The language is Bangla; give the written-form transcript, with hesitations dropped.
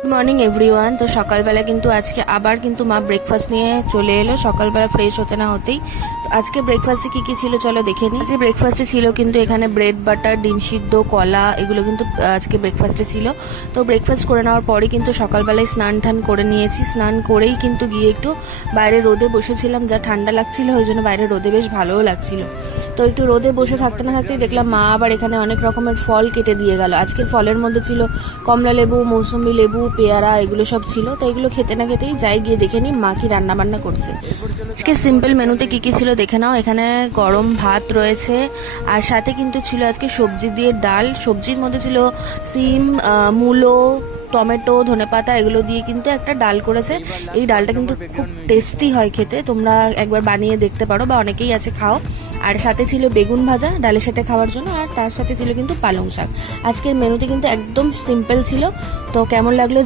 Good morning everyone. তো সকালবেলা কিন্তু আজকে আবার কিন্তু মা ব্রেকফাস্ট নিয়ে চলে এলো সকালবেলা ফ্রেশ হতে না হতেই। তো আজকে ব্রেকফাস্টে কি কি ছিল চলো দেখে নিই। আজকে ব্রেকফাস্টে ছিল কিন্তু এখানে ব্রেড বাটার, ডিম সিদ্ধ, কলা, এগুলো কিন্তু আজকে ব্রেকফাস্টে ছিল। তো ব্রেকফাস্ট করে নেওয়ার পরে কিন্তু সকালবেলায় স্নান টান করে নিয়েছি। স্নান করেই কিন্তু গিয়ে একটু বাইরে রোদে বসেছিলাম, যা ঠান্ডা লাগছিল ওই জন্য বাইরে রোদে বেশ ভালোও লাগছিল। তো একটু রোদে বসে থাকতে না থাকতেই দেখলাম মা আবার এখানে অনেক রকমের ফল কেটে দিয়ে গেল। আজকের ফলের মধ্যে ছিল কমলা লেবু, মৌসুমি লেবু, পেয়ারা, এগুলো সব ছিল। তো এগুলো খেতে না খেতেই যাই গিয়ে দেখে নিই মা কি রান্না বান্না করছে। আজকে সিম্পল মেনুতে কি কি ছিল দেখে নাও। এখানে গরম ভাত রয়েছে, আর সাথে কিন্তু ছিল আজকে সবজি দিয়ে ডাল। সবজির মধ্যে ছিল সিম, মূলো, টমেটো, ধনেপাতা, এগুলো দিয়ে কিন্তু একটা ডাল করেছে। এই ডালটা কিন্তু খুব টেস্টি হয় খেতে, তোমরা একবার বানিয়ে দেখতে পারো, বা অনেকেই আছে খাও। আর সাথে ছিল বেগুন ভাজা ডালের সাথে খাওয়ার জন্য, আর তার সাথে ছিল কিন্তু পালং শাক। আজকের মেনুতে কিন্তু একদম সিম্পল ছিল। তো কেমন লাগলো